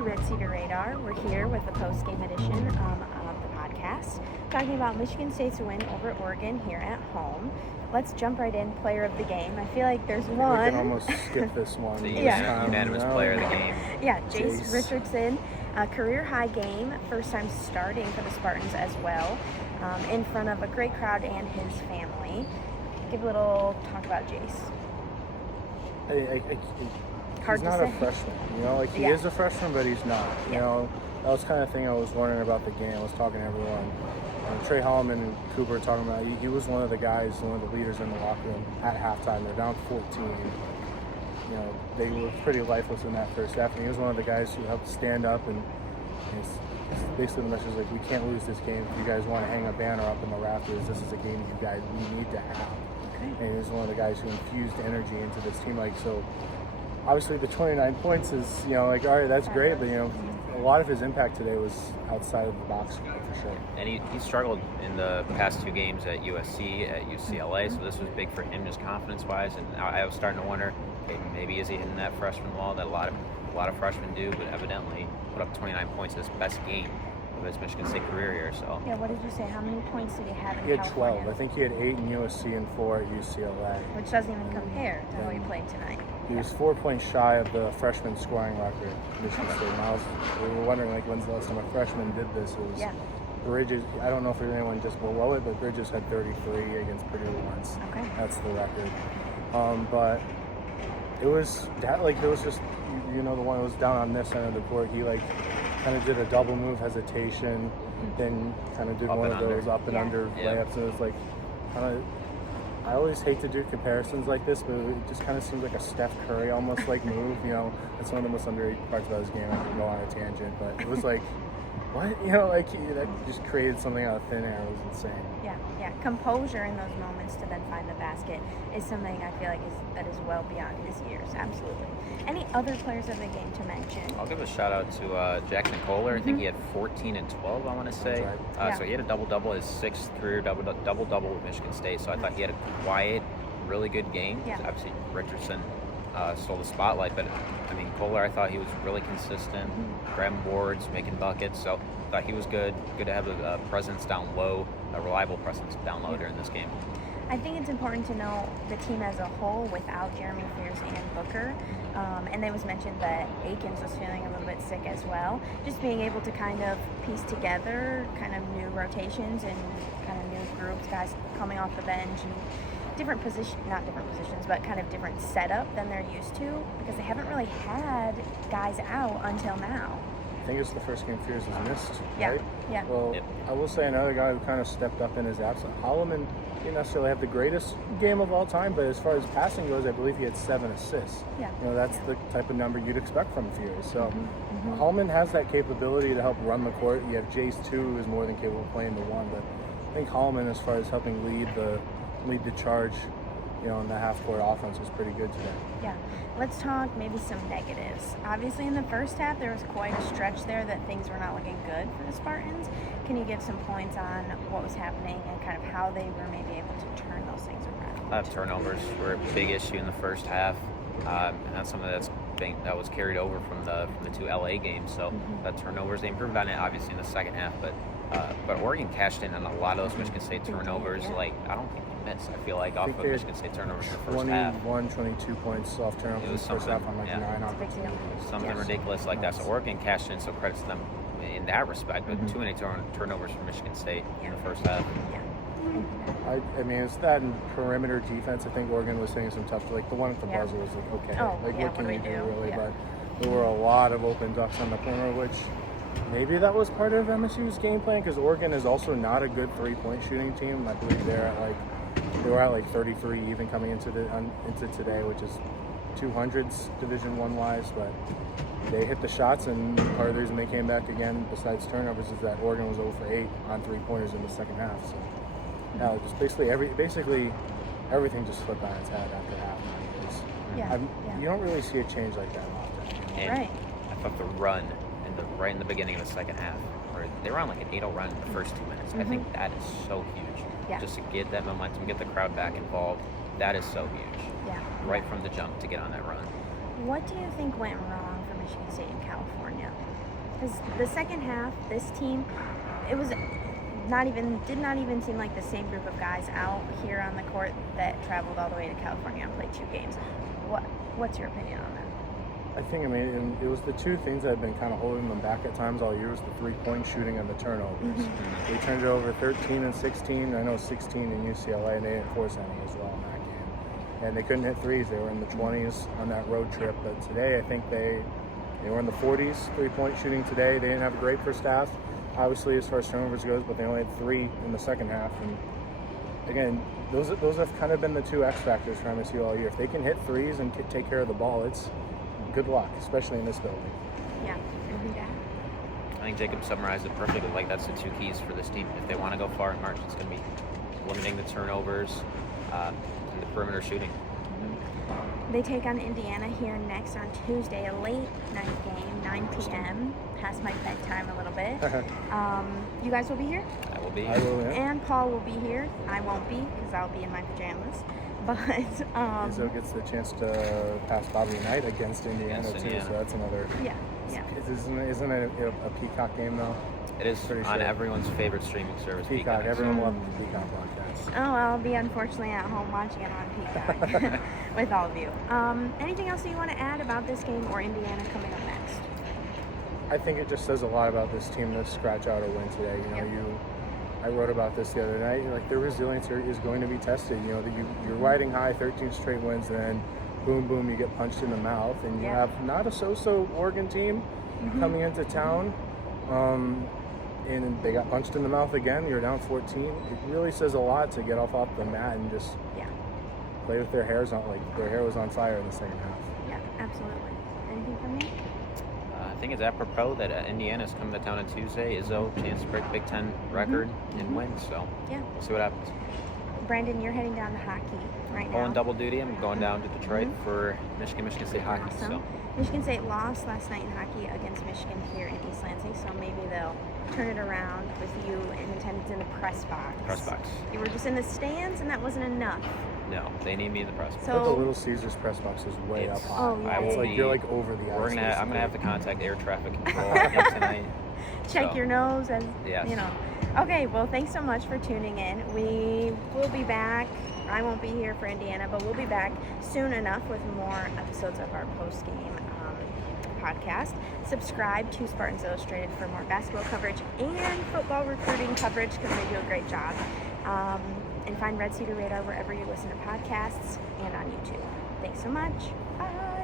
to Red Cedar Radar. We're here with the post-game edition of the podcast, talking about Michigan State's win over Oregon here at home. Let's jump right in. Player of the game. I feel like there's one. We can almost skip this one. Unanimous player of the game. Yeah, Jase Richardson, a career high game, first time starting for the Spartans as well, in front of a great crowd and his family. Give a little talk about Jase. He's not a freshman, he is a freshman, but he's not. You know, that was kind of the thing I was wondering about the game. I was talking to everyone. Trey Holloman and Cooper were talking about he was one of the guys, one of the leaders in the locker room at halftime. They're down 14. They were pretty lifeless in that first half. And he was one of the guys who helped stand up and basically the message was like, we can't lose this game. If you guys want to hang a banner up in the rafters, this is a game we need to have. Okay. And he was one of the guys who infused energy into this team. So obviously the 29 points is, all right, that's great, but, a lot of his impact today was outside of the box for sure. And he struggled in the past two games at USC, at UCLA, so this was big for him just confidence-wise, and I was starting to wonder, okay, maybe is he hitting that freshman wall that a lot of freshmen do, but evidently put up 29 points, his best game of his Michigan State career here. So yeah, what did you say? How many points did he have in He had California? 12. I think he had 8 in USC and 4 at UCLA. Which doesn't even compare to how he played tonight. He was 4 points shy of the freshman scoring record, Michigan State. And we were wondering, when's the last time a freshman did this? It was Bridges. I don't know if anyone just below it, but Bridges had 33 against Purdue once. Okay. That's the record. But it was that, it was just, the one that was down on this end of the court. He, kind of did a double move hesitation, then kind of did one of those up and under layups. And it was kind of, I always hate to do comparisons like this, but it just kind of seems like a Steph Curry almost move. That's one of the most underrated parts about his game. I could go on a tangent, but it was what? That just created something out of thin air. It was insane. Yeah. Composure in those moments to then find the basket is something I feel like that is well beyond his years. Absolutely. Any other players of the game to mention? I'll give a shout out to Jackson Kohler. I think he had 14 and 12, I want to say. Right. So he had a double-double, his sixth career double-double with Michigan State. So I thought he had a quiet, really good game. Yeah. Obviously, Richardson stole the spotlight, but Kohler, I thought he was really consistent, grabbing boards, making buckets. So I thought he was good. Good to have a presence down low, a reliable presence down low during this game. I think it's important to know the team as a whole without Jeremy Fears and Booker. And it was mentioned that Akins was feeling a little bit sick as well. Just being able to kind of piece together kind of new rotations and kind of new groups, guys coming off the bench and not different positions, but kind of different setup than they're used to, because they haven't really had guys out until now. I think it's the first game Fears has missed, right? Yeah. Well, I will say another guy who kind of stepped up in his absence. Holloman didn't necessarily have the greatest game of all time, but as far as passing goes, I believe he had 7 assists. Yeah. That's the type of number you'd expect from Fears. So Holloman has that capability to help run the court. You have Jase too, who is more than capable of playing the one, but I think Holloman, as far as helping lead the charge, in the half-court offense, was pretty good today. Yeah. Let's talk maybe some negatives. Obviously, in the first half, there was quite a stretch there that things were not looking good for the Spartans. Can you give some points on what was happening and kind of how they were maybe able to turn those things around? Turnovers were a big issue in the first half, and that's something that was carried over from the 2 LA games. So the turnovers, they improved on it obviously in the second half, but Oregon cashed in on a lot of those Michigan State turnovers. I don't think they missed, I feel like, off of Michigan State turnovers in the first half. 22 points off turnovers in the first half on 9 off. Something ridiculous like that. So Oregon cashed in, so credit to them in that respect, but too many turnovers from Michigan State in the first half. It's that in perimeter defense. I think Oregon was hitting some tough, the one at the buzzer was okay. What can we do really? Yeah. But there were a lot of open ducks on the perimeter, which maybe that was part of MSU's game plan, because Oregon is also not a good 3-point shooting team. I believe they were at 33 even coming into today, which is 200s Division I wise, but they hit the shots, and part of the reason they came back again, besides turnovers, is that Oregon was 0 for 8 on 3-pointers in the second half. So just basically everything just flipped on its head after half. You don't really see a change like that often. And I thought the run right in the beginning of the second half, where they were on an 8-0 run in the first 2 minutes. I think that is so huge. Just to get that momentum, get the crowd back involved, that is so huge. Right from the jump to get on that run. What do you think went wrong for Michigan State and California? Because the second half, this team, it was did not even seem like the same group of guys out here on the court that traveled all the way to California and played 2 games. What's your opinion on that? I think, it was the two things that had been kind of holding them back at times all year was the 3-point shooting and the turnovers. They turned it over 13 and 16. I know 16 in UCLA, and they didn't force any as well in that game. And they couldn't hit threes. They were in the 20s on that road trip. But today, I think they were in the 40s, 3-point shooting today. They didn't have a great first half, obviously, as far as turnovers goes, but they only had 3 in the second half. And again, those have kind of been the 2 X factors for MSU all year. If they can hit threes and take care of the ball, it's good luck, especially in this building. Yeah. I think Jacob summarized it perfectly. Like, that's the 2 keys for this team. If they want to go far in March, it's going to be limiting the turnovers and the perimeter shooting. They take on Indiana here next on Tuesday, a late night game, 9 p.m. Past my bedtime a little bit. You guys will be here? I will be here. I will, yeah. And Paul will be here. I won't be because I'll be in my pajamas. But Izzo gets the chance to pass Bobby Knight against Indiana too, so that's another. Yeah. Isn't it a Peacock game though? It is on everyone's favorite streaming service. Peacock. Everyone loves the Peacock podcast. Oh, I'll be unfortunately at home watching it on Peacock with all of you. Anything else that you want to add about this game or Indiana coming up next? I think it just says a lot about this team to scratch out a win today. I wrote about this the other night. Like, their resilience is going to be tested. You're riding high, 13 straight wins, and then boom, boom, you get punched in the mouth, and you have not a so-so Oregon team coming into town, and they got punched in the mouth again. You're down 14. It really says a lot to get off the mat and just play with their hairs on. Like, their hair was on fire in the second half. Yeah, absolutely. Anything from me? I think it's apropos that Indiana's coming to town on Tuesday. Izzo, chance to break Big Ten record and win. So we'll see what happens. Brandon, you're heading down to hockey right now. Going double duty. I'm going down to Detroit for Michigan State hockey. Awesome. So Michigan State lost last night in hockey against Michigan here in East Lansing, so maybe they'll turn it around with you in attendance in the press box. You were just in the stands, and that wasn't enough. No, they need me in the press box. But the Little Caesars press box is way up high. Oh, yeah. It's like you're like over the ice. I'm gonna have to contact air traffic control tonight. Check your nose and yes. Okay, well, thanks so much for tuning in. We will be back. I won't be here for Indiana, but we'll be back soon enough with more episodes of our post-game podcast. Subscribe to Spartans Illustrated for more basketball coverage and football recruiting coverage because they do a great job. And find Red Cedar Radar wherever you listen to podcasts and on YouTube. Thanks so much. Bye.